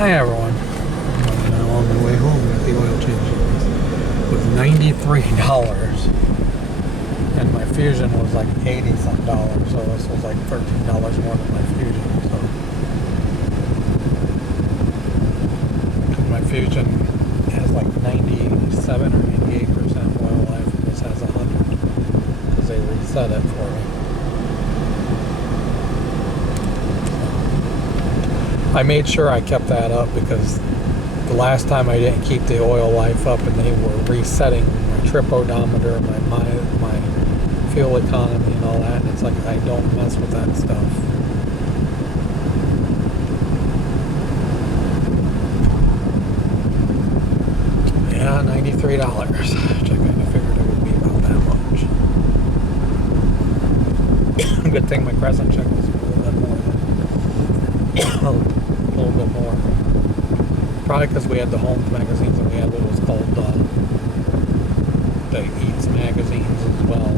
Hi everyone. I'm now on my way home at the oil change with $93, and my Fusion was like $80 some dollars, so this was like $13 more than my Fusion. So my Fusion has like 97 or 98% oil life, and this has 100 because they reset it for me. I made sure I kept that up because the last time I didn't keep the oil life up and they were resetting my trip odometer, my fuel economy and all that, and it's like I don't mess with that stuff. Yeah, $93, which I kind of figured it would be about that much. Good thing my Crescent check was a little bit more than a little bit more. Probably because we had the home magazines and we had what was called the Eats magazines as well.